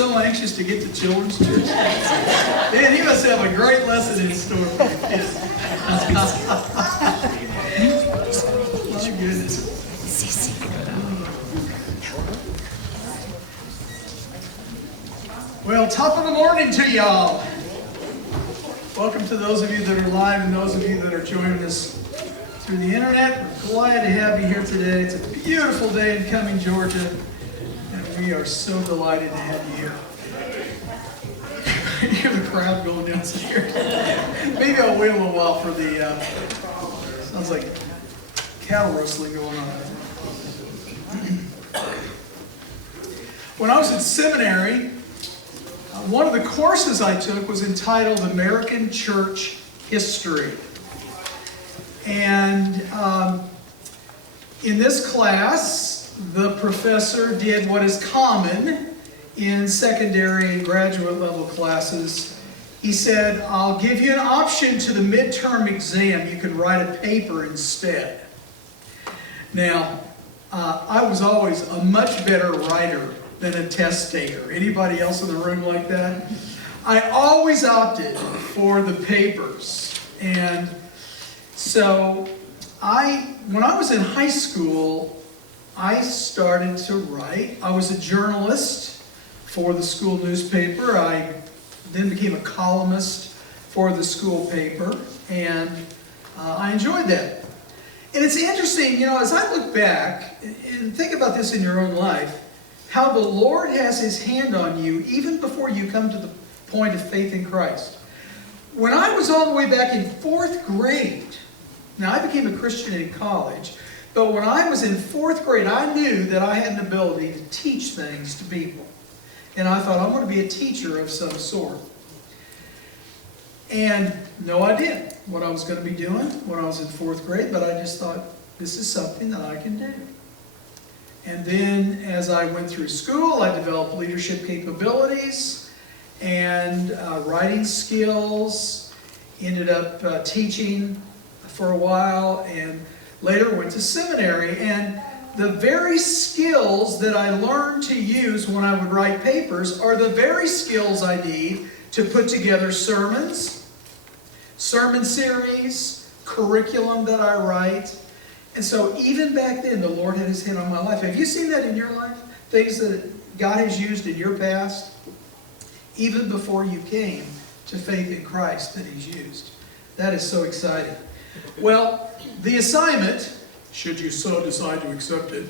so anxious to get to children's church. Man, he must have a great lesson in store for your kids. My goodness. Well, top of the morning to y'all. Welcome to those of you that are live and those of you that are joining us through the internet. We're glad to have you here today. It's a beautiful day in Cumming, Georgia, and we are so delighted to have you here. You hear the crowd going downstairs. Maybe I'll wait a little while for the, sounds like cattle rustling going on. When I was in seminary, one of the courses I took was entitled American Church History. And in this class, the professor did what is common in secondary and graduate level classes. He said, I'll give you an option to the midterm exam. You can write a paper instead. Now, I was always a much better writer than a test taker. Anybody else in the room like that? I always opted for the papers. And so when I was in high school, I started to write. I was a journalist for the school newspaper. I then became a columnist for the school paper, and I enjoyed that. And it's interesting, as I look back and think about this in your own life, how the Lord has His hand on you even before you come to the point of faith in Christ. When I was all the way back in 4th grade, now I became a Christian in college, but when I was in 4th grade, I knew that I had an ability to teach things to people. And I thought, I'm going to be a teacher of some sort. And no idea what I was going to be doing when I was in 4th grade, but I just thought, this is something that I can do. And then as I went through school, I developed leadership capabilities and writing skills, ended up teaching for a while, and later went to seminary. And the very skills that I learned to use when I would write papers are the very skills I need to put together sermons, sermon series, curriculum that I write. And so even back then, the Lord had His hand on my life. Have you seen that in your life? Things that God has used in your past, even before you came to faith in Christ, that He's used. That is so exciting. Well, the assignment, should you so decide to accept it,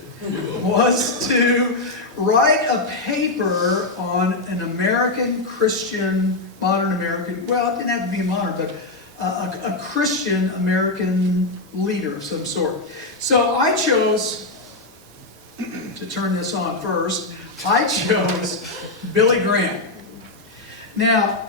was to write a paper on an American Christian, modern American, well, it didn't have to be modern, but a Christian American leader of some sort. So I chose, to turn this on first, I chose Billy Graham. Now,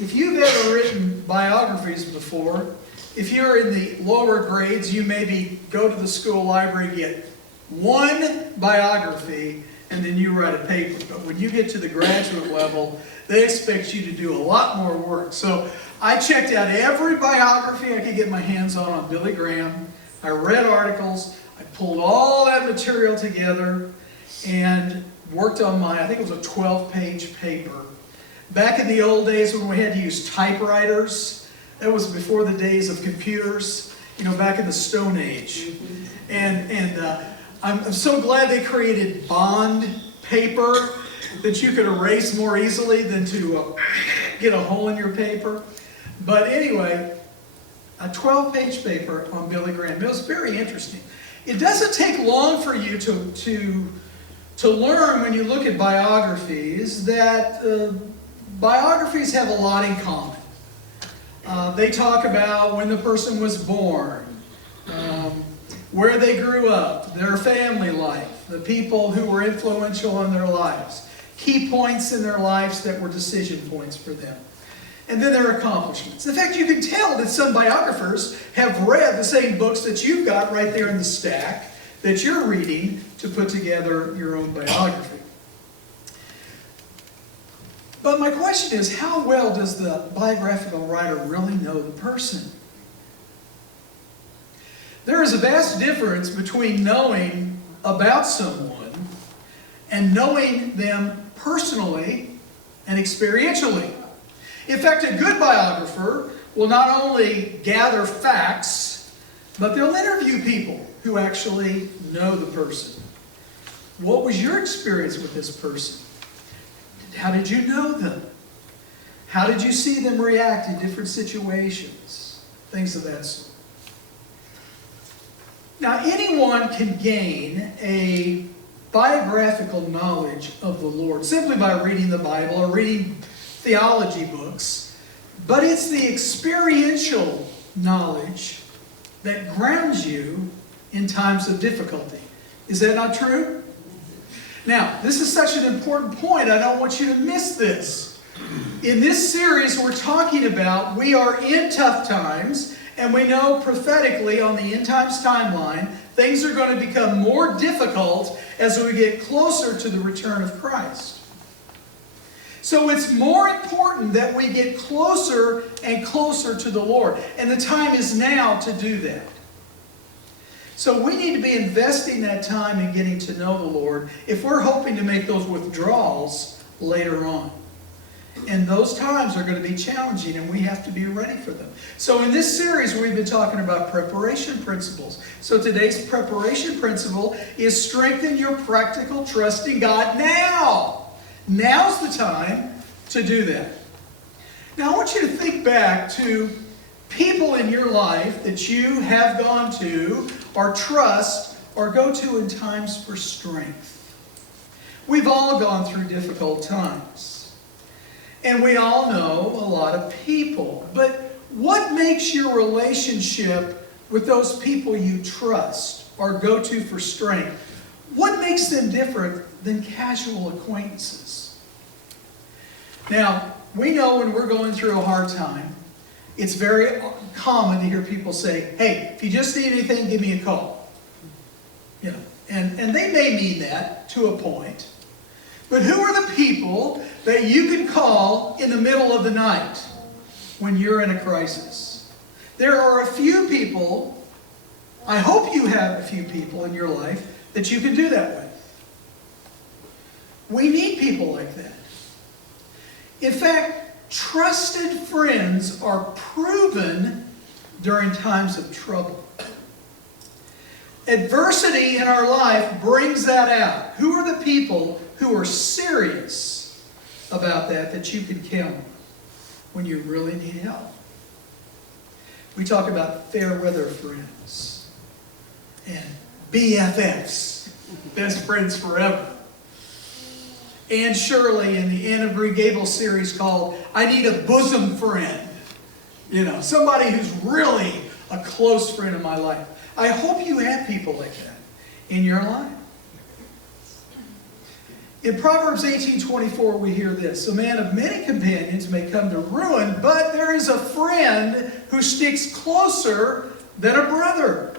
if you've ever written biographies before, if you're in the lower grades, you maybe go to the school library and get one biography and then you write a paper. But when you get to the graduate level, they expect you to do a lot more work. So I checked out every biography I could get my hands on Billy Graham. I read articles. I pulled all that material together and worked on I think it was a 12-page paper. Back in the old days when we had to use typewriters, that was before the days of computers, back in the Stone Age. And I'm so glad they created bond paper that you could erase more easily than to get a hole in your paper. But anyway, a 12-page paper on Billy Graham. It was very interesting. It doesn't take long for you to learn when you look at biographies that biographies have a lot in common. They talk about when the person was born, where they grew up, their family life, the people who were influential in their lives, key points in their lives that were decision points for them, and then their accomplishments. In fact, you can tell that some biographers have read the same books that you've got right there in the stack that you're reading to put together your own biography. But my question is, how well does the biographical writer really know the person? There is a vast difference between knowing about someone and knowing them personally and experientially. In fact, a good biographer will not only gather facts, but they'll interview people who actually know the person. What was your experience with this person? How did you know them? How did you see them react in different situations? Things of that sort. Now, anyone can gain a biographical knowledge of the Lord simply by reading the Bible or reading theology books, but it's the experiential knowledge that grounds you in times of difficulty. Is that not true? Now, this is such an important point. I don't want you to miss this. In this series, we're talking about we are in tough times, and we know prophetically on the end times timeline, things are going to become more difficult as we get closer to the return of Christ. So it's more important that we get closer and closer to the Lord. And the time is now to do that. So we need to be investing that time in getting to know the Lord if we're hoping to make those withdrawals later on. And those times are going to be challenging, and we have to be ready for them. So in this series, we've been talking about preparation principles. So today's preparation principle is strengthen your practical trust in God now. Now's the time to do that. Now I want you to think back to people in your life that you have gone to, or trust, or go to in times for strength. We've all gone through difficult times. And we all know a lot of people. But what makes your relationship with those people you trust or go to for strength? What makes them different than casual acquaintances? Now, we know when we're going through a hard time, it's very common to hear people say, hey, if you just need anything, give me a call. You know, and they may mean that to a point. But who are the people that you can call in the middle of the night when you're in a crisis? There are a few people, I hope you have a few people in your life that you can do that with. We need people like that. In fact, trusted friends are proven during times of trouble. Adversity in our life brings that out. Who are the people who are serious about that you can count on when you really need help? We talk about fair weather friends and BFFs, best friends forever. Anne Shirley in the Anne of Green Gables series called I Need a Bosom Friend. You know, somebody who's really a close friend in my life. I hope you have people like that in your life. In Proverbs 18:24, we hear this: a man of many companions may come to ruin, but there is a friend who sticks closer than a brother.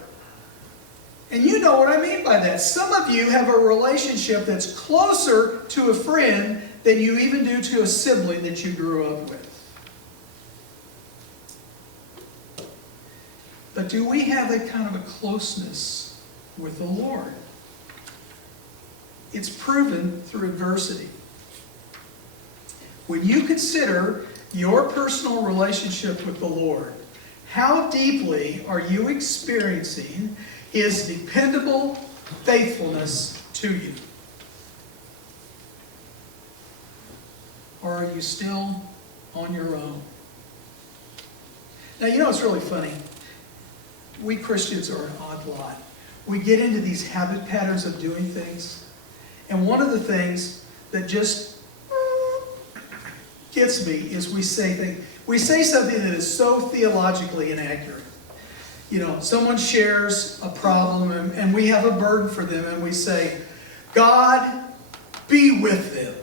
And you know what I mean by that. Some of you have a relationship that's closer to a friend than you even do to a sibling that you grew up with. But do we have that kind of a closeness with the Lord? It's proven through adversity. When you consider your personal relationship with the Lord, how deeply are you experiencing His dependable faithfulness to you? Or are you still on your own? Now, you know, it's really funny. We Christians are an odd lot. We get into these habit patterns of doing things. And one of the things that just gets me is we say something that is so theologically inaccurate. You know, someone shares a problem and we have a burden for them and we say, God, be with them.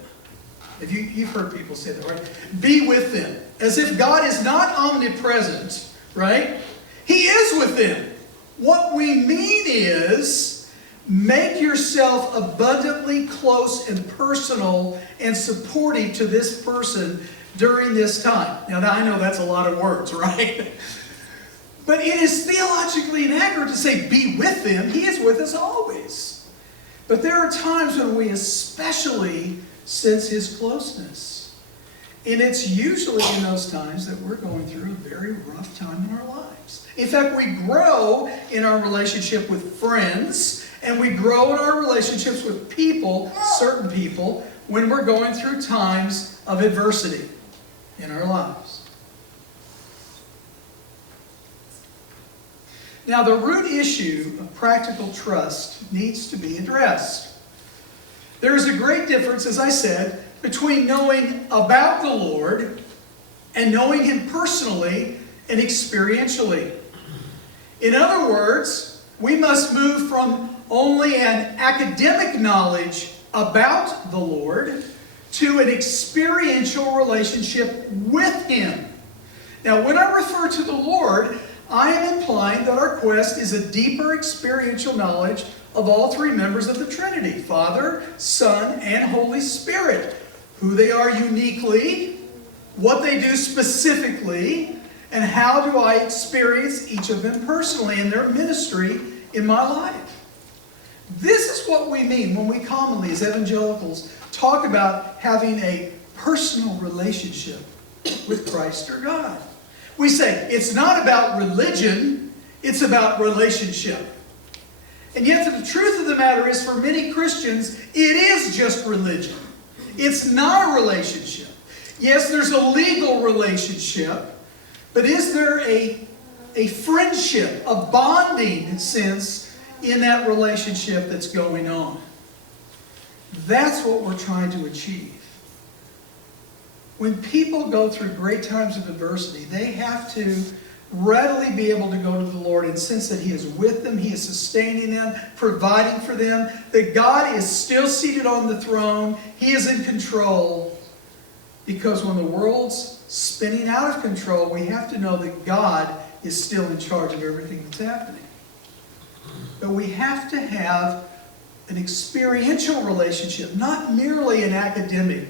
If you've heard people say that, right? Be with them. As if God is not omnipresent, right? He is with them. What we mean is, make yourself abundantly close and personal and supportive to this person during this time. Now I know that's a lot of words, right? But it is theologically inaccurate to say, be with them. He is with us always. But there are times when we especially sense His closeness. And it's usually in those times that we're going through a very rough time in our lives. In fact, we grow in our relationship with friends, and we grow in our relationships with people, certain people, when we're going through times of adversity in our lives. Now, the root issue of practical trust needs to be addressed. There is a great difference, as I said, between knowing about the Lord and knowing Him personally and experientially. In other words, we must move from only an academic knowledge about the Lord to an experiential relationship with Him. Now, when I refer to the Lord, I am implying that our quest is a deeper experiential knowledge of all three members of the Trinity, Father, Son, and Holy Spirit. Who they are uniquely, what they do specifically, and how do I experience each of them personally in their ministry in my life. This is what we mean when we commonly, as evangelicals, talk about having a personal relationship with Christ or God. We say, it's not about religion, it's about relationship. And yet the truth of the matter is, for many Christians, it is just religion. It's not a relationship. Yes, there's a legal relationship, but is there a friendship, a bonding sense in that relationship that's going on? That's what we're trying to achieve. When people go through great times of adversity, they have to readily be able to go to the Lord and sense that He is with them, He is sustaining them, providing for them, that God is still seated on the throne, He is in control. Because when the world's spinning out of control, we have to know that God is still in charge of everything that's happening. But we have to have an experiential relationship, not merely an academic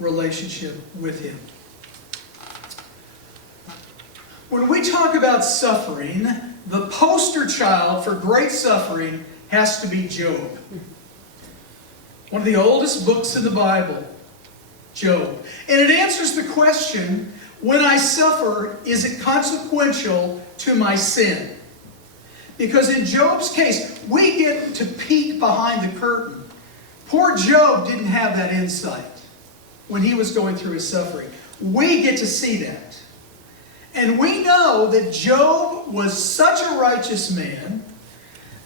relationship with Him. When we talk about suffering, the poster child for great suffering has to be Job. One of the oldest books in the Bible, Job. And it answers the question, when I suffer, is it consequential to my sin? Because in Job's case, we get to peek behind the curtain. Poor Job didn't have that insight when he was going through his suffering. We get to see that. And we know that Job was such a righteous man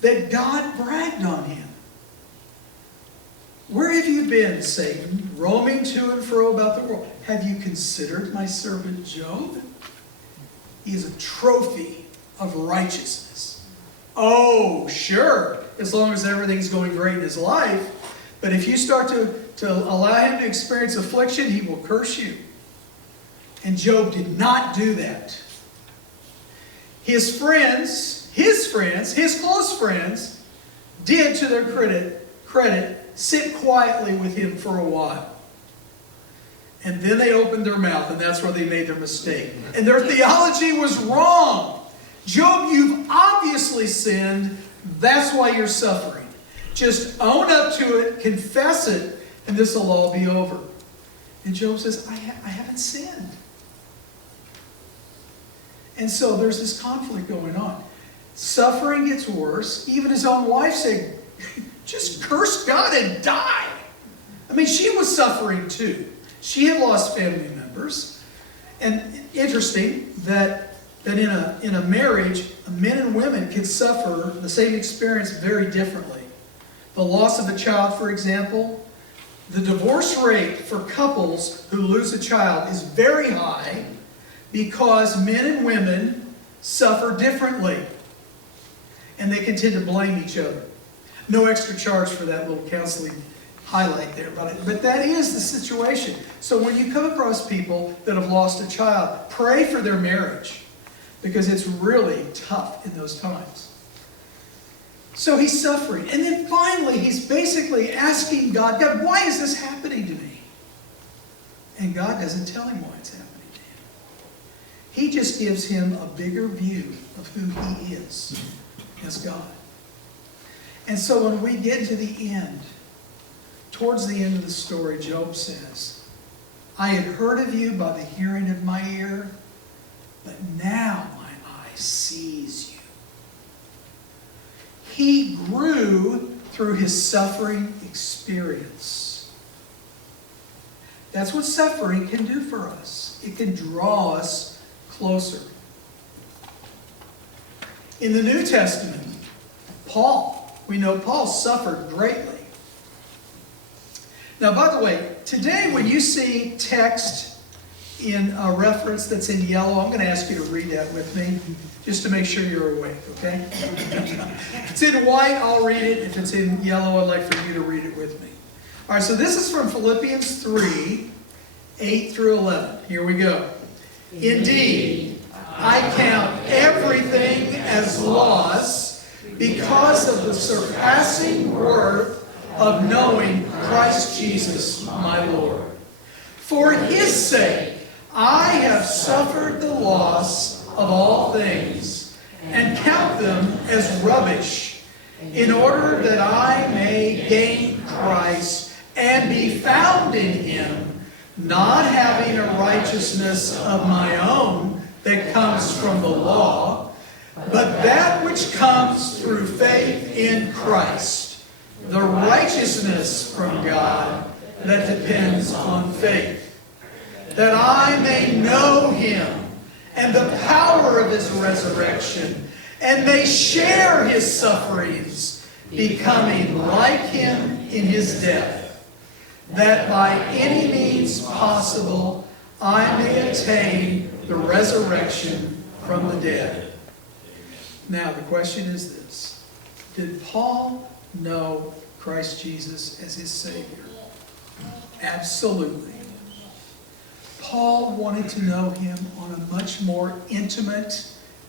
that God bragged on him. Where have you been, Satan, roaming to and fro about the world? Have you considered my servant Job? He is a trophy of righteousness. Oh, sure, as long as everything's going great in his life. But if you start to allow him to experience affliction, he will curse you. And Job did not do that. His friends, his close friends, did, to their credit, sit quietly with him for a while. And then they opened their mouth, and that's where they made their mistake. And their theology was wrong. Job, you've obviously sinned. That's why you're suffering. Just own up to it, confess it, and this will all be over. And Job says, I haven't sinned. And so there's this conflict going on. Suffering gets worse. Even his own wife said, just curse God and die. I mean, she was suffering too. She had lost family members. And interesting that in a marriage, men and women can suffer the same experience very differently. The loss of a child, for example, the divorce rate for couples who lose a child is very high because men and women suffer differently. And they can tend to blame each other. No extra charge for that little counseling highlight there. But that is the situation. So when you come across people that have lost a child, pray for their marriage. Because it's really tough in those times. So he's suffering. And then finally, he's basically asking God, God, why is this happening to me? And God doesn't tell him why it's happening to him. He just gives him a bigger view of who he is as God. And so when we get to the end, towards the end of the story, Job says, I had heard of you by the hearing of my ear, but now my eye sees you. He grew through his suffering experience. That's what suffering can do for us. It can draw us closer. In the New Testament, we know Paul suffered greatly. Now, by the way, today when you see text in a reference that's in yellow, I'm going to ask you to read that with me, just to make sure you're awake, okay? If it's in white, I'll read it. If it's in yellow, I'd like for you to read it with me. All right, so this is from Philippians 3, 8 through 11. Here we go. Indeed, I count everything as loss because of the surpassing worth of knowing Christ Jesus, my Lord. For his sake, I have suffered the loss of all things, and count them as rubbish, in order that I may gain Christ and be found in him, not having a righteousness of my own that comes from the law, but that which comes through faith in Christ, the righteousness from God that depends on faith, that I may know him and the power of his resurrection, and may share his sufferings, becoming like him in his death, that by any means possible I may attain the resurrection from the dead. Now the question is this: did Paul know Christ Jesus as his Savior? Absolutely. Paul wanted to know him on a much more intimate,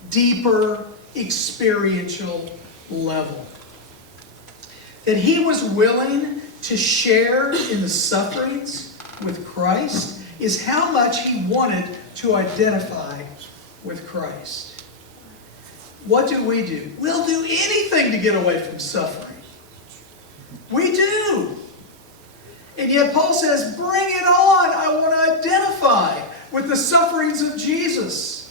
deeper, experiential level. That he was willing to share in the sufferings with Christ is how much he wanted to identify with Christ. What do? We'll do anything to get away from suffering. We do. And yet Paul says, bring it on. I want to identify with the sufferings of Jesus,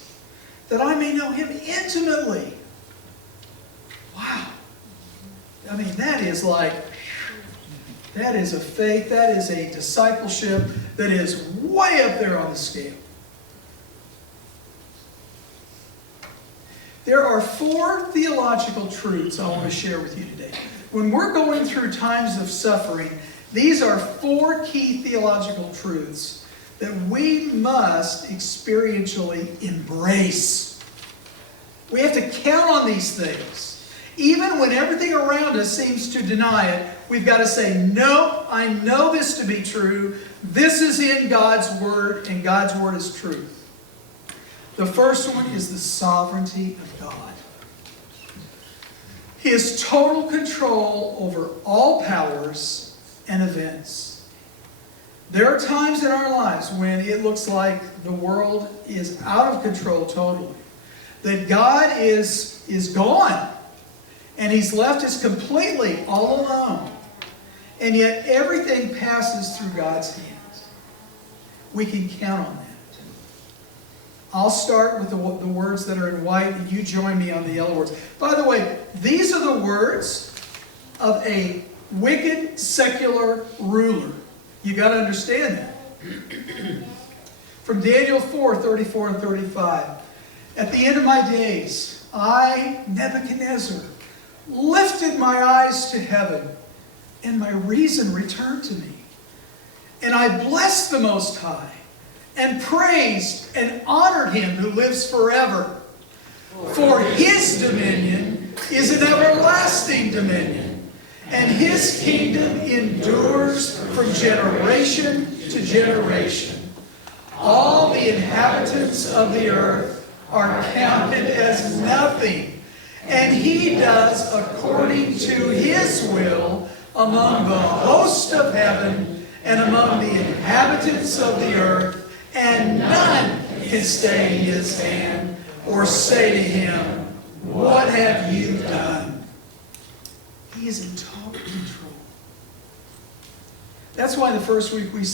that I may know him intimately. Wow. I mean, that is a faith, that is a discipleship that is way up there on the scale. There are 4 theological truths I want to share with you today. When we're going through times of suffering, these are 4 key theological truths that we must experientially embrace. We have to count on these things. Even when everything around us seems to deny it, we've got to say, no, I know this to be true. This is in God's Word, and God's Word is truth. The first one is the sovereignty of God. His total control over all powers and events. There are times in our lives when it looks like the world is out of control totally. That God is gone. And he's left us completely all alone. And yet everything passes through God's hands. We can count on that. I'll start with the words that are in white, and you join me on the yellow words. By the way, these are the words of a wicked secular ruler. You got to understand that. From Daniel 4, 34 and 35. At the end of my days, I, Nebuchadnezzar, lifted my eyes to heaven, and my reason returned to me. And I blessed the Most High, and praised and honored him who lives forever. For his dominion is an everlasting dominion, and his kingdom endures from generation to generation. All the inhabitants of the earth are counted as nothing, and he does according to his will among the host of heaven and among the inhabitants of the earth, and none can stay his hand or say to him, what have you done? He is in total control. That's why the first week we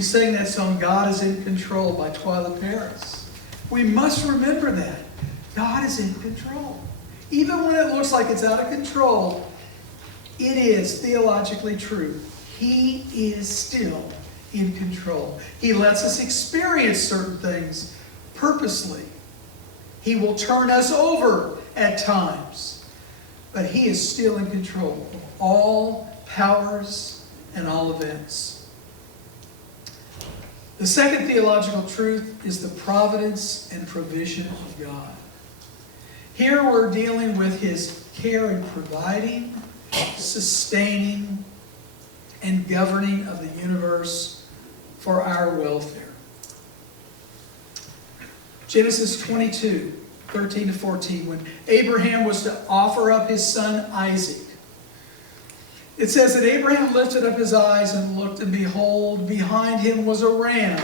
sang that song, God is in Control by Twyla Paris. We must remember that. God is in control. Even when it looks like it's out of control, it is theologically true. He is still in control. He lets us experience certain things purposely. He will turn us over at times. But He is still in control of all powers and all events. The second theological truth is the providence and provision of God. Here we're dealing with His care in providing, sustaining, and governing of the universe for our welfare. Genesis 22, 13 to 14, when Abraham was to offer up his son Isaac, it says that Abraham lifted up his eyes and looked, and behold, behind him was a ram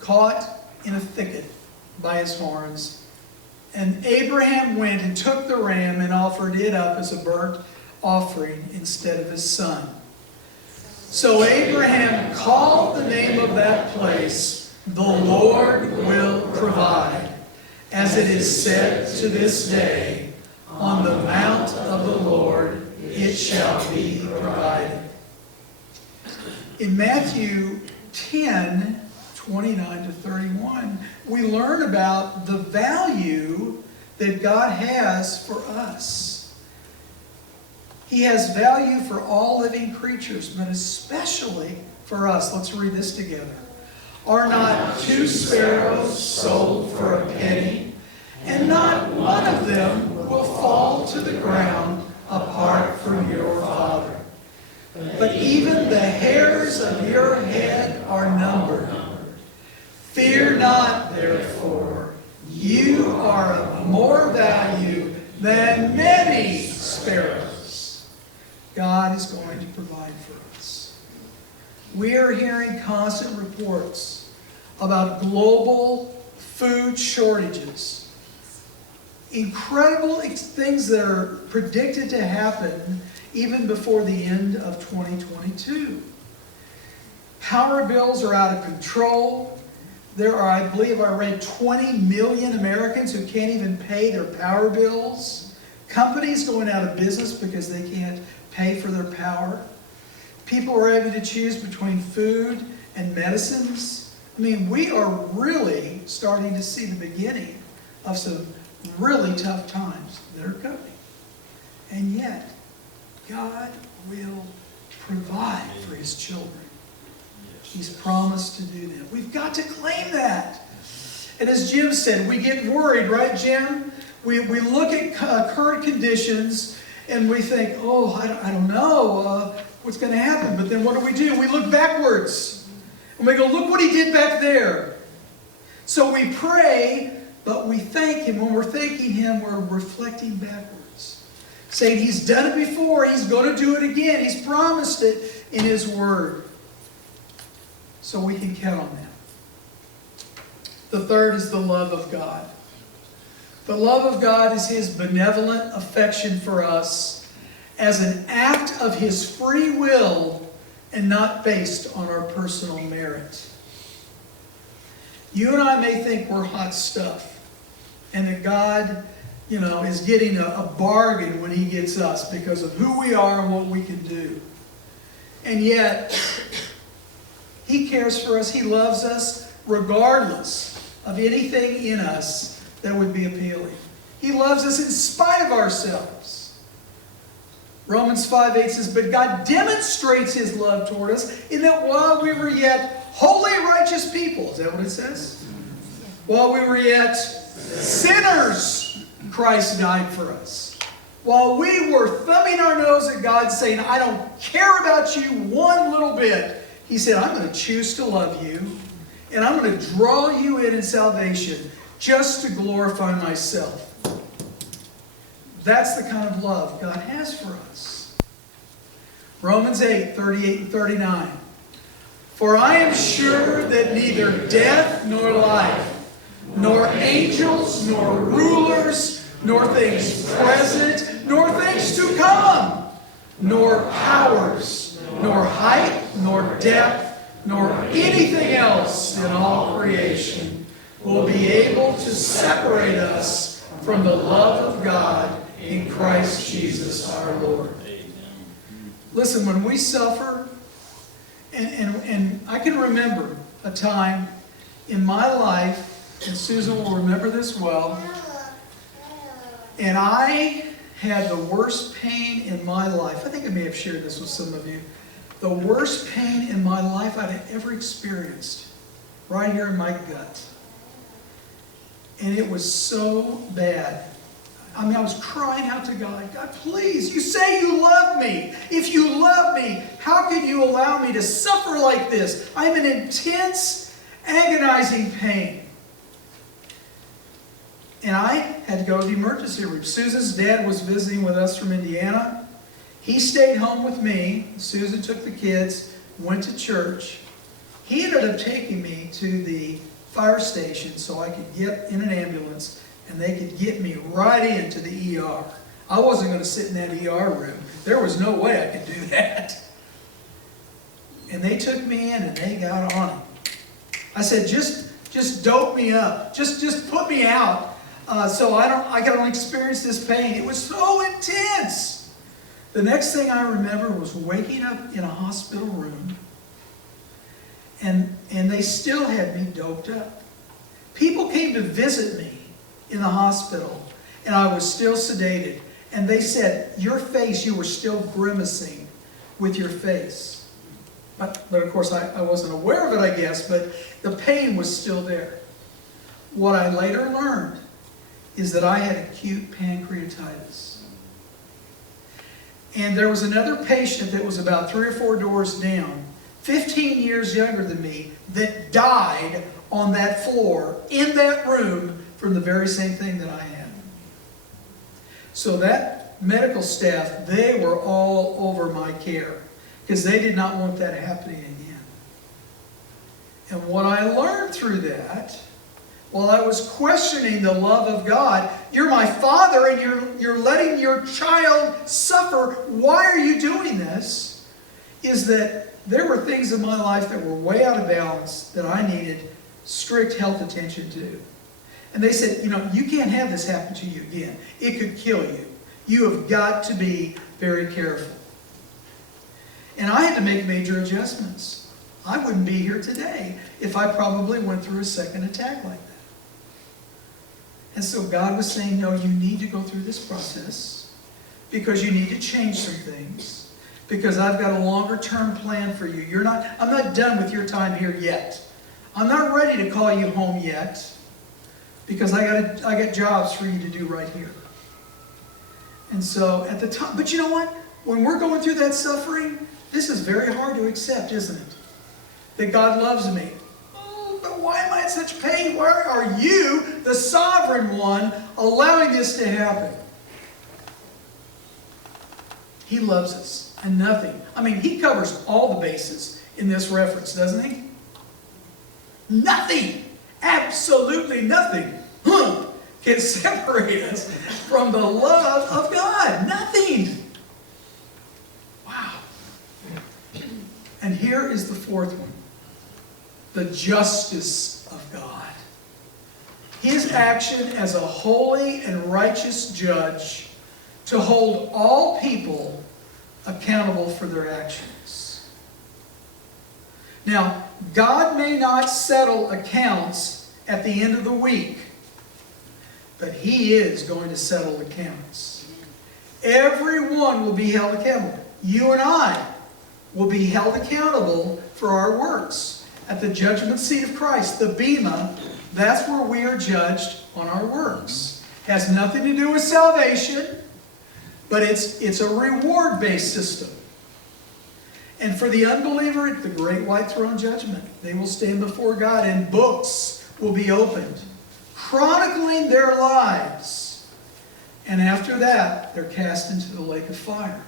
caught in a thicket by his horns. And Abraham went and took the ram and offered it up as a burnt offering instead of his son. So Abraham called the name of that place, "The Lord will provide," as it is said to this day, "On the mount of the Lord it shall be provided." In Matthew 10, 29 to 31, we learn about the value that God has for us. He has value for all living creatures, but especially for us. Let's read this together. "Are not 2 sparrows sold for a penny, and not one of them will fall to the ground apart from your Father? But even the hairs of your head are numbered. Fear not, therefore, you are of more value than many sparrows." God is going to provide for us. We are hearing constant reports about global food shortages. Incredible things that are predicted to happen even before the end of 2022. Power bills are out of control. There are, I believe I read, 20 million Americans who can't even pay their power bills. Companies going out of business because they can't pay for their power. People are having to choose between food and medicines. I mean, we are really starting to see the beginning of some really tough times that are coming. And yet, God will provide for His children. He's promised to do that. We've got to claim that. And as Jim said, we get worried, right, Jim? We look at current conditions and we think, oh, I don't know what's going to happen. But then what do? We look backwards. And we go, look what He did back there. So we pray, but we thank Him. When we're thanking Him, we're reflecting backwards. Saying He's done it before, He's going to do it again. He's promised it in His Word. So we can count on that. The third is the love of God. The love of God is His benevolent affection for us as an act of His free will and not based on our personal merit. You and I may think we're hot stuff and that God, is getting a bargain when He gets us because of who we are and what we can do. And yet, He cares for us. He loves us regardless of anything in us that would be appealing. He loves us in spite of ourselves. Romans 5:8 says, "But God demonstrates His love toward us in that while we were yet holy, righteous people," is that what it says? "While we were yet sinners, Christ died for us." While we were thumbing our nose at God saying, "I don't care about you one little bit," He said, "I'm going to choose to love you, and I'm going to draw you in salvation just to glorify myself." That's the kind of love God has for us. Romans 8:38 and 39. "For I am sure that neither death nor life, nor angels, nor rulers, nor things present, nor things to come, nor powers, nor height, nor depth, nor anything else in all creation will be able to separate us from the love of God in Christ Jesus our Lord. Listen, when we suffer, and I can remember a time in my life, and Susan will remember this well, and I had the worst pain in my life. I think I may have shared this with some of you. The worst pain in my life I'd ever experienced, right here in my gut. And it was so bad. I mean, I was crying out to God, God, please, you say you love me. If you love me, how can you allow me to suffer like this? I'm in intense, agonizing pain. And I had to go to the emergency room. Susan's dad was visiting with us from Indiana. He stayed home with me. Susan took the kids, went to church. He ended up taking me to the fire station so I could get in an ambulance and they could get me right into the ER. I wasn't going to sit in that ER room. There was no way I could do that. And they took me in and they got on it. I said, just dope me up. Just put me out so I don't experience this pain. It was so intense. The next thing I remember was waking up in a hospital room and they still had me doped up. People came to visit me in the hospital, and I was still sedated. And they said, your face, you were still grimacing with your face. But of course, I wasn't aware of it, I guess, but the pain was still there. What I later learned is that I had acute pancreatitis. And there was another patient that was about 3 or 4 doors down, 15 years younger than me, that died on that floor, in that room, from the very same thing that I had. So that medical staff, they were all over my care, because they did not want that happening again. And what I learned through that, while I was questioning the love of God, you're my father and you're letting your child suffer, why are you doing this? Is that there were things in my life that were way out of balance that I needed strict health attention to. And they said, you can't have this happen to you again. It could kill you. You have got to be very careful. And I had to make major adjustments. I wouldn't be here today if I probably went through a second attack like that. And so God was saying, no, you need to go through this process because you need to change some things, because I've got a longer-term plan for you. I'm not done with your time here yet. I'm not ready to call you home yet, because I got jobs for you to do right here. And so at the time, but you know what? When we're going through that suffering, this is very hard to accept, isn't it? That God loves me. Oh, but why am I in such pain? Why are you, the sovereign one, allowing this to happen? He loves us, and nothing. I mean, he covers all the bases in this reference, doesn't he? Nothing, absolutely nothing, can separate us from the love of God. Nothing. Wow. And here is the fourth one. The justice of God. His action as a holy and righteous judge to hold all people accountable for their actions. Now, God may not settle accounts at the end of the week, but He is going to settle accounts. Everyone will be held accountable. You and I will be held accountable for our works. At the judgment seat of Christ, the Bema, that's where we are judged on our works. It has nothing to do with salvation, but it's a reward-based system. And for the unbeliever, the great white throne judgment, they will stand before God and books will be opened, chronicling their lives. And after that, they're cast into the lake of fire.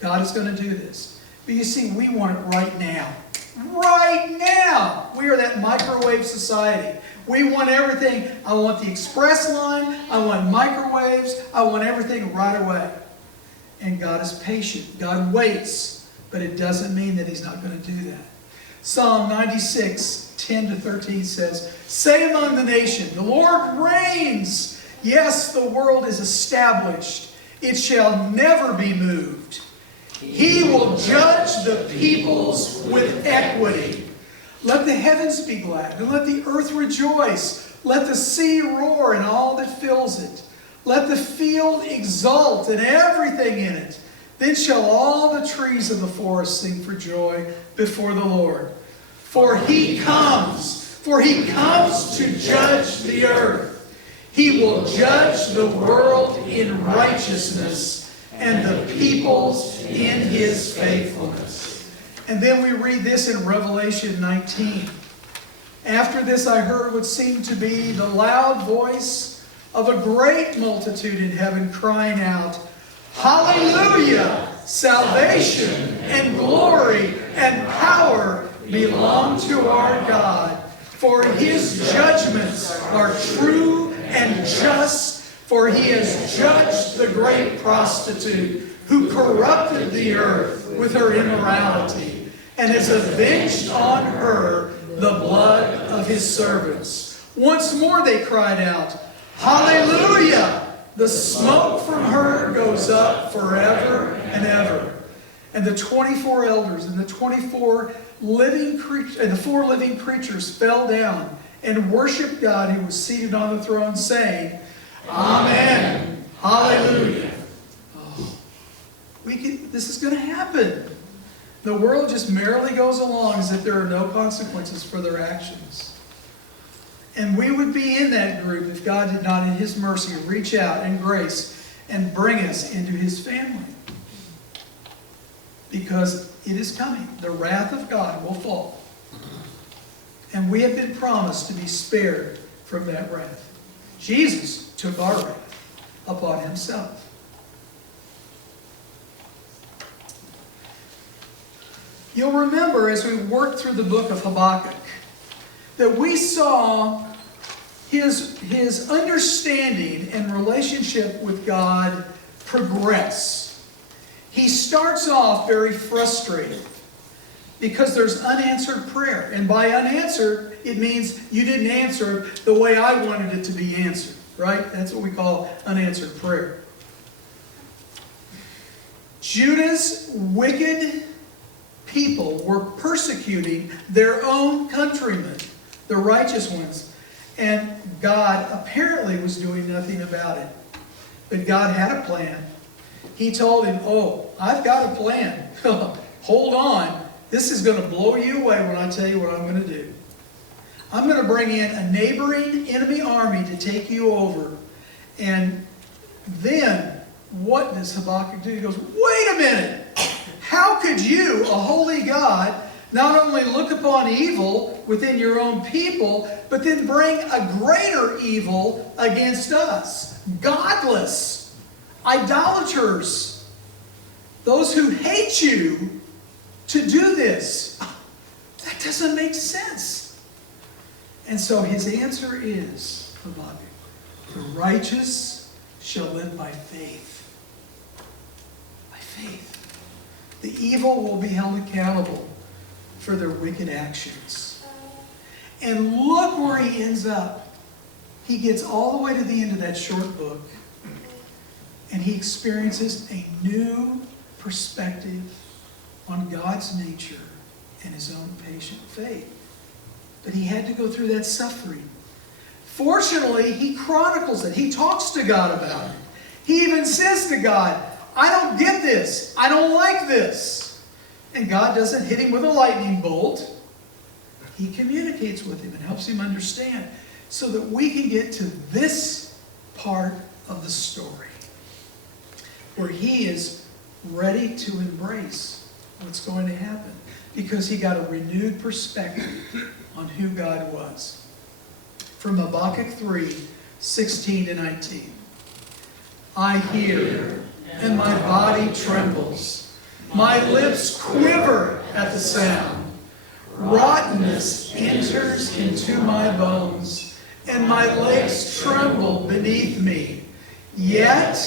God is going to do this. But you see, we want it right now. Right now! We are that microwave society. We want everything. I want the express line. I want microwaves. I want everything right away. And God is patient. God waits, but it doesn't mean that He's not going to do that. Psalm 96, 10-13 says, "Say among the nations, the Lord reigns. Yes, the world is established. It shall never be moved. He will judge the peoples with equity. Let the heavens be glad, and let the earth rejoice. Let the sea roar and all that fills it. Let the field exult and everything in it. Then shall all the trees of the forest sing for joy before the Lord. For He comes to judge the earth. He will judge the world in righteousness and the peoples in His faithfulness." And then we read this in Revelation 19. "After this I heard what seemed to be the loud voice of a great multitude in heaven crying out, 'Hallelujah! Salvation and glory and power belong to our God, for His judgments are true and just, for He has judged the great prostitute who corrupted the earth with her immorality, and has avenged on her the blood of His servants.' Once more they cried out, 'Hallelujah! The smoke from her goes up forever and ever.' And the 24 elders and the 24 living creatures and the 4 living creatures fell down and worshiped God who was seated on the throne, saying, 'Amen. Hallelujah.'" Oh, this is going to happen. The world just merrily goes along as if there are no consequences for their actions. And we would be in that group if God did not, in His mercy, reach out in grace and bring us into His family. Because it is coming. The wrath of God will fall. And we have been promised to be spared from that wrath. Jesus took our wrath upon Himself. You'll remember as we worked through the book of Habakkuk that we saw his understanding and relationship with God progress. He starts off very frustrated because there's unanswered prayer. And by unanswered, it means you didn't answer it the way I wanted it to be answered. Right? That's what we call unanswered prayer. Judah's wicked people were persecuting their own countrymen, the righteous ones. And God apparently was doing nothing about it. But God had a plan. He told him, "Oh, I've got a plan. Hold on. This is going to blow you away when I tell you what I'm going to do. I'm going to bring in a neighboring enemy army to take you over." And then, what does Habakkuk do? He goes, "Wait a minute. How could you, a holy God, not only look upon evil within your own people, but then bring a greater evil against us? Godless, idolaters, those who hate you, to do this. That doesn't make sense." And so his answer is, Habakkuk, "The righteous shall live by faith." By faith. The evil will be held accountable for their wicked actions. And look where he ends up. He gets all the way to the end of that short book, and he experiences a new perspective on God's nature and his own patient faith. But he had to go through that suffering. Fortunately, he chronicles it. He talks to God about it. He even says to God, "I don't get this. I don't like this." And God doesn't hit him with a lightning bolt. He communicates with him and helps him understand so that we can get to this part of the story where he is ready to embrace what's going to happen because he got a renewed perspective on who God was. From Habakkuk 3, 16-19. "I hear, and my body trembles. My lips quiver at the sound. Rottenness enters into my bones, and my legs tremble beneath me. Yet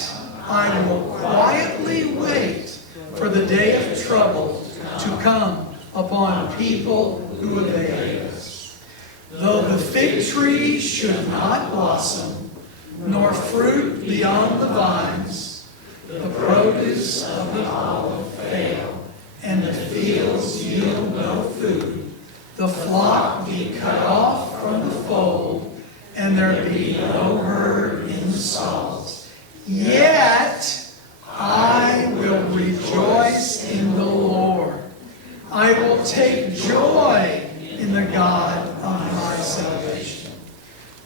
I will quietly wait for the day of trouble to come upon people who evade us. Though the fig tree should not blossom, nor fruit be on the vines, the produce of the olive fail, and the fields yield no food, the flock be cut off from the fold, and there be no herd in the stalls. Yet I will rejoice in the Lord. I will take joy in the God of my salvation.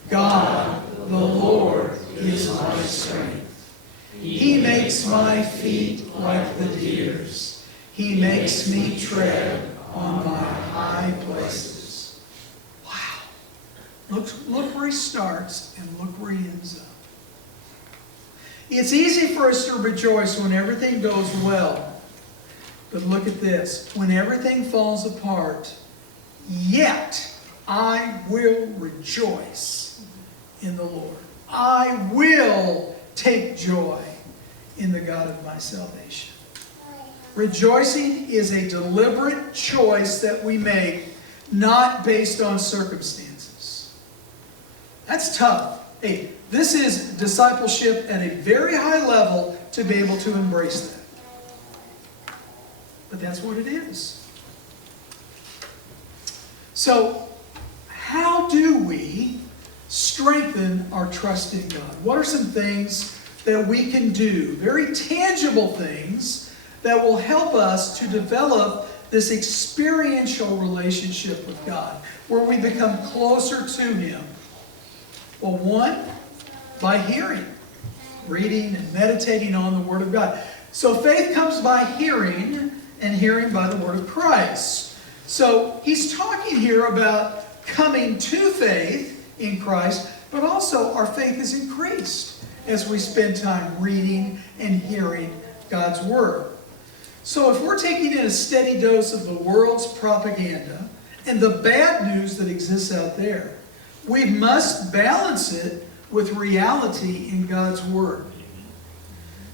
God, the Lord, is my strength. He makes my feet like the deer's. He makes me tread on my high places. Wow. Look where he starts and look where he ends up. It's easy for us to rejoice when everything goes well. But look at this. When everything falls apart, yet I will rejoice in the Lord. I will take joy in the God of my salvation. Rejoicing is a deliberate choice that we make, not based on circumstances. That's tough. Hey, this is discipleship at a very high level to be able to embrace that. But that's what it is. So, how do we strengthen our trust in God? What are some things that we can do, very tangible things, that will help us to develop this experiential relationship with God, where we become closer to Him? Well, one, by hearing, reading and meditating on the Word of God. So faith comes by hearing, and hearing by the Word of Christ. So he's talking here about coming to faith in Christ, but also our faith is increased as we spend time reading and hearing God's Word. So if we're taking in a steady dose of the world's propaganda and the bad news that exists out there, we must balance it with reality in God's Word.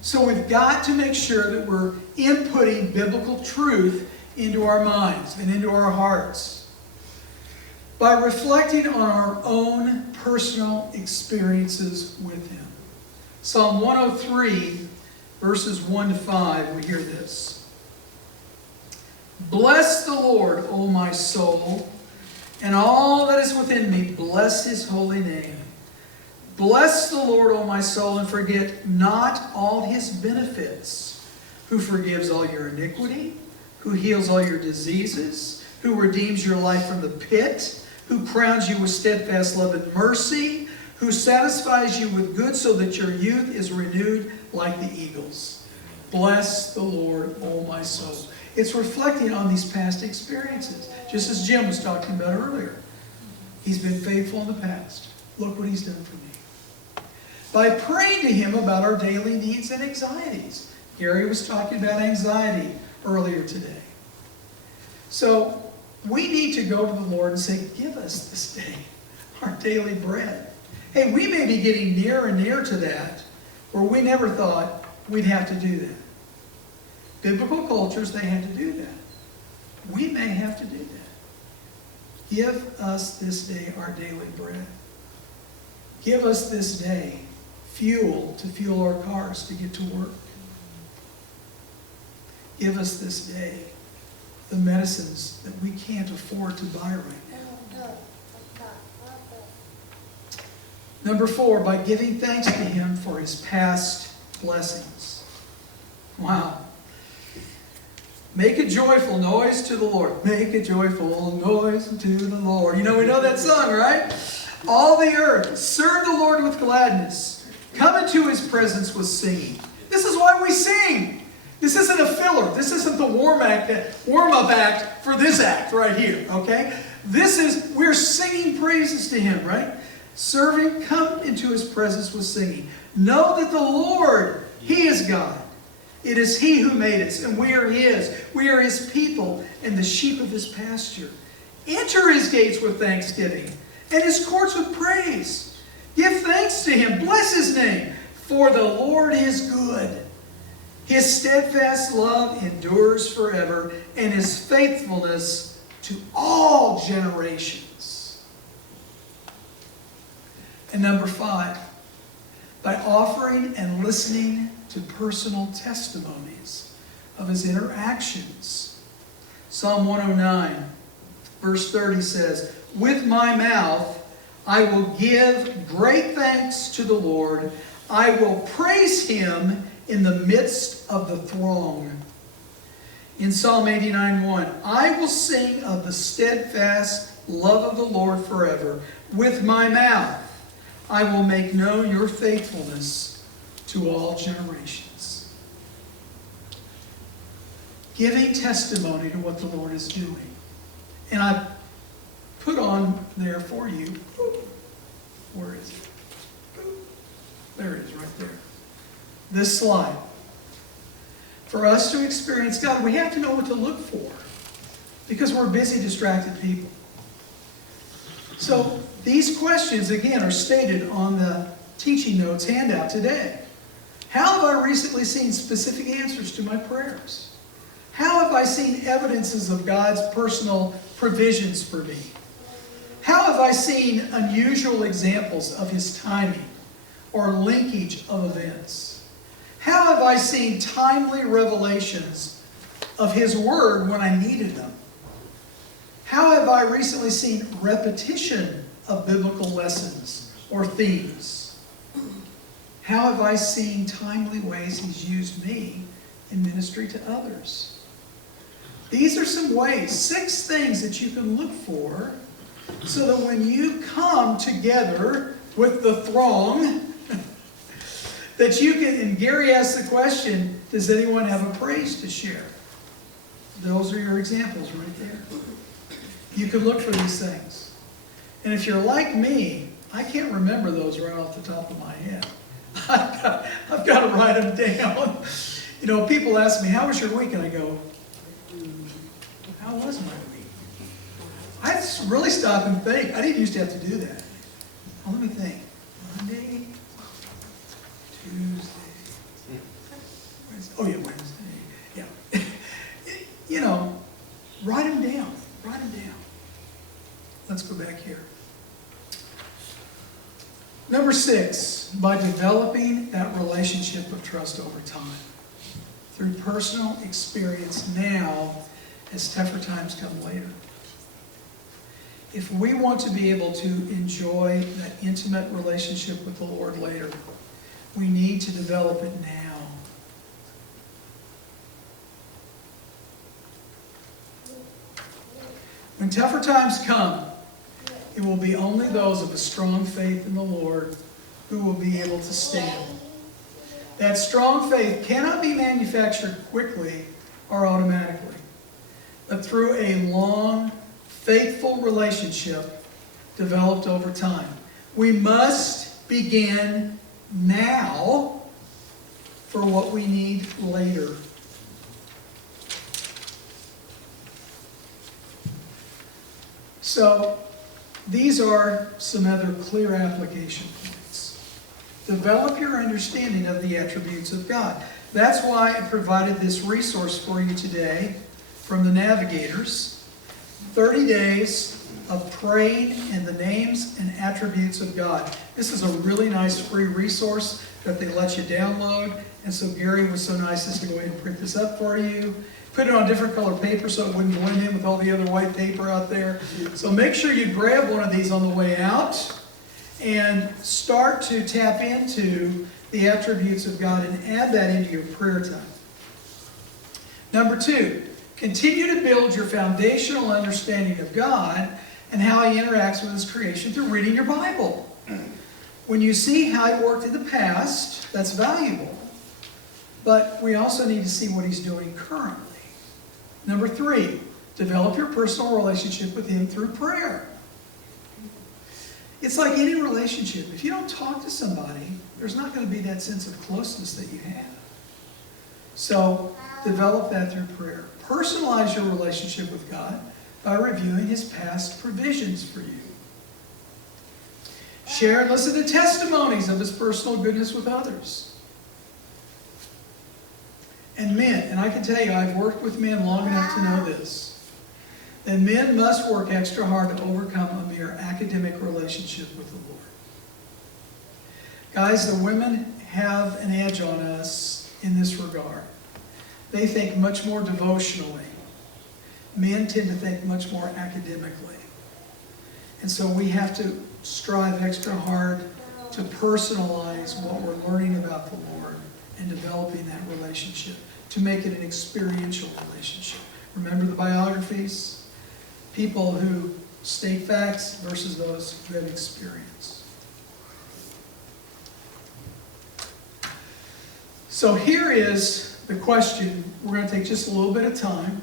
So we've got to make sure that we're inputting biblical truth into our minds and into our hearts by reflecting on our own personal experiences with Him. Psalm 103, verses 1 to 5, we hear this. Bless the Lord, O my soul, and all that is within me, bless His holy name. Bless the Lord, O my soul, and forget not all His benefits, who forgives all your iniquity, who heals all your diseases, who redeems your life from the pit, who crowns you with steadfast love and mercy, who satisfies you with good so that your youth is renewed like the eagles. Bless the Lord, O my soul. It's reflecting on these past experiences, just as Jim was talking about earlier. He's been faithful in the past. Look what He's done for me. By praying to Him about our daily needs and anxieties. Gary was talking about anxiety earlier today. So we need to go to the Lord and say, give us this day our daily bread. Hey, we may be getting nearer and nearer to that, where we never thought we'd have to do that. Biblical cultures, they had to do that. We may have to do that. Give us this day our daily bread. Give us this day fuel to fuel our cars to get to work. Give us this day the medicines that we can't afford to buy right now. Number 4, by giving thanks to Him for His past blessings. Wow. Make a joyful noise to the Lord. Make a joyful noise to the Lord. You know, we know that song, right? All the earth, serve the Lord with gladness. Come into His presence with singing. This is why we sing. This isn't a filler. This isn't the warm-up act for this act right here, okay? We're singing praises to Him, right? Serving, come into His presence with singing. Know that the Lord, He is God. It is He who made us, and we are His. We are His people and the sheep of His pasture. Enter His gates with thanksgiving and His courts with praise. Give thanks to Him. Bless His name. For the Lord is good. His steadfast love endures forever, and His faithfulness to all generations. And number 5, by offering and listening to personal testimonies of His interactions. Psalm 109, verse 30 says, with my mouth I will give great thanks to the Lord. I will praise Him in the midst of the throng. In Psalm 89:1, I will sing of the steadfast love of the Lord forever. With my mouth I will make known your faithfulness to all generations. Giving testimony to what the Lord is doing. And I put on there for you, where is it? There it is, right there. This slide. For us to experience God, we have to know what to look for, because we're busy, distracted people. So these questions, again, are stated on the teaching notes handout today. How have I recently seen specific answers to my prayers? How have I seen evidences of God's personal provisions for me? How have I seen unusual examples of His timing or linkage of events? How have I seen timely revelations of His Word when I needed them? How have I recently seen repetition of biblical lessons or themes? How have I seen timely ways He's used me in ministry to others? These are some ways, 6 things that you can look for, so that when you come together with the throng, that you can, and Gary asked the question, does anyone have a praise to share? Those are your examples right there. You can look for these things. And if you're like me, I can't remember those right off the top of my head. I've got to write them down. You know, people ask me, how was your week? And I go, how was my week? I just really stop and think. I didn't used to have to do that. Well, let me think. Monday, Tuesday, Wednesday. Oh, yeah, Wednesday. Yeah. You know, write them down. Write them down. Let's go back here. Number 6, by developing that relationship of trust over time. Through personal experience now, as tougher times come later. If we want to be able to enjoy that intimate relationship with the Lord later, we need to develop it now. When tougher times come, it will be only those of a strong faith in the Lord who will be able to stand. That strong faith cannot be manufactured quickly or automatically, but through a long, faithful relationship developed over time. We must begin now for what we need later. So, these are some other clear application points. Develop your understanding of the attributes of God. That's why I provided this resource for you today from the Navigators. 30 days of praying in the names and attributes of God. This is a really nice free resource that they let you download. And so Gary was so nice as to go ahead and print this up for you. Put it on different color paper so it wouldn't blend in with all the other white paper out there. So make sure you grab one of these on the way out and start to tap into the attributes of God and add that into your prayer time. Number 2, continue to build your foundational understanding of God and how He interacts with His creation through reading your Bible. When you see how He worked in the past, that's valuable. But we also need to see what He's doing currently. Number 3, develop your personal relationship with Him through prayer. It's like any relationship. If you don't talk to somebody, there's not going to be that sense of closeness that you have. So, develop that through prayer. Personalize your relationship with God by reviewing His past provisions for you. Share and listen to testimonies of his personal goodness with others. And men, and I can tell you, I've worked with men long enough to know this, that men must work extra hard to overcome a mere academic relationship with the Lord. Guys, the women have an edge on us in this regard. They think much more devotionally. Men tend to think much more academically. And so we have to strive extra hard to personalize what we're learning about the Lord and developing that relationship, to make it an experiential relationship. Remember the biographies? People who state facts versus those who have experience. So here is the question we're going to take just a little bit of time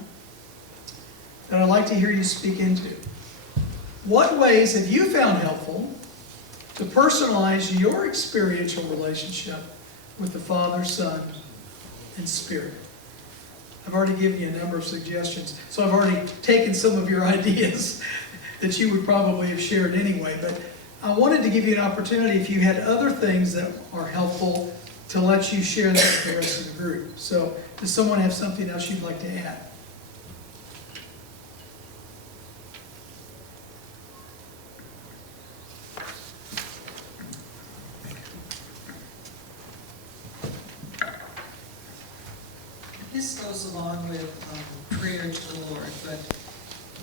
that I'd like to hear you speak into. What ways have you found helpful to personalize your experiential relationship with the Father, Son, and Spirit? I've already given you a number of suggestions, so I've already taken some of your ideas that you would probably have shared anyway, but I wanted to give you an opportunity, if you had other things that are helpful, to let you share that with the rest of the group. So, does someone have something else you'd like to add? This goes along with prayer to the Lord, but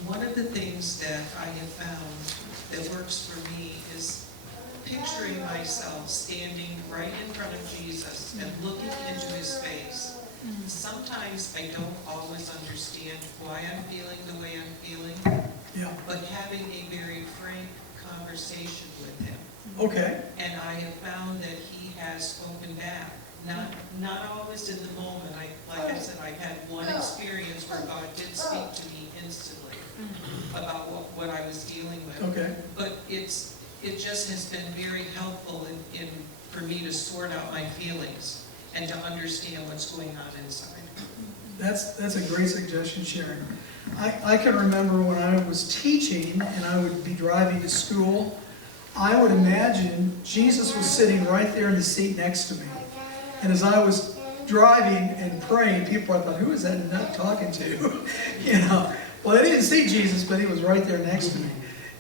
one of the things that I have found that works for me is picturing myself standing right in front of Jesus and looking into his face. Sometimes I don't always understand why I'm feeling the way I'm feeling, but having a very frank conversation with him. Okay. And I have found that he has spoken back. Not always in the moment. Like I said, I've had one experience where God did speak to me instantly about what I was dealing with. Okay. But it just has been very helpful for me to sort out my feelings and to understand what's going on inside. That's a great suggestion, Sharon. I can remember when I was teaching and I would be driving to school, I would imagine Jesus was sitting right there in the seat next to me. And as I was driving and praying, people thought, who is that nut talking to? You know, well, they didn't see Jesus, but he was right there next to me.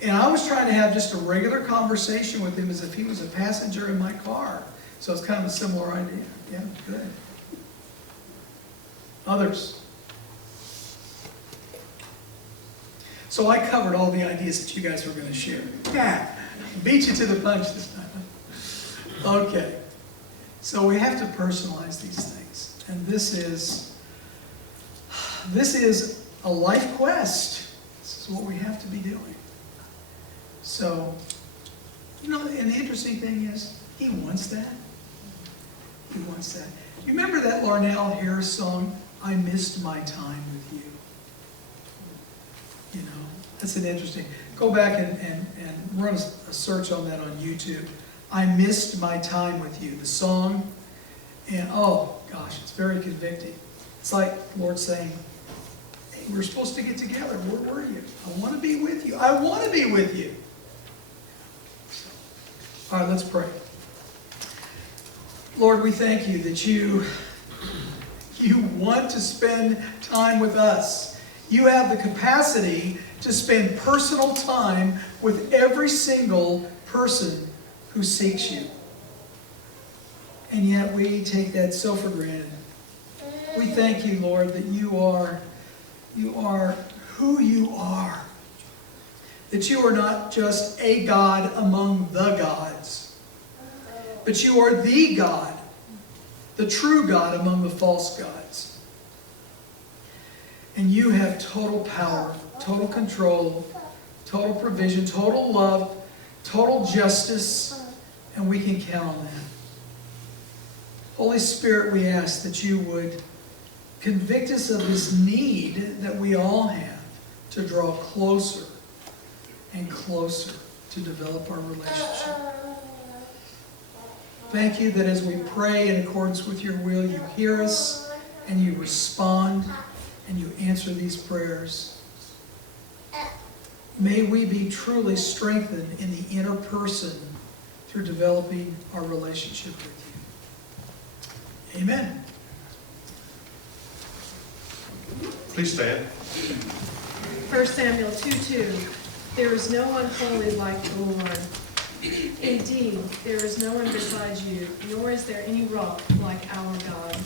And I was trying to have just a regular conversation with him as if he was a passenger in my car. So it's kind of a similar idea. Yeah, good. Others? So I covered all the ideas that you guys were going to share. Yeah, beat you to the punch this time. Okay. So we have to personalize these things. And this is a life quest. This is what we have to be doing. So, you know, and the interesting thing is, he wants that. He wants that. You remember that Larnell Harris song, I Missed My Time with You? You know, that's an interesting, go back and run a search on that on YouTube. I Missed My Time with You, the song, and oh gosh, it's very convicting. It's like the Lord saying, hey, we're supposed to get together. Where were you? I want to be with you. I want to be with you. All right, let's pray. Lord, we thank you that you want to spend time with us. You have the capacity to spend personal time with every single person who seeks you. And yet we take that so for granted. We thank you, Lord, that you are who you are. That you are not just a God among the gods, but you are the God, the true God among the false gods. And you have total power, total control, total provision, total love, total justice, and we can count on that. Holy Spirit, we ask that you would convict us of this need that we all have to draw closer and closer to develop our relationship. Thank you that as we pray in accordance with your will, you hear us and you respond and you answer these prayers. May we be truly strengthened in the inner person through developing our relationship with you. Amen. Please stand. 1 Samuel 2:2, there is no one holy like the Lord. Indeed, there is no one besides you, nor is there any rock like our God.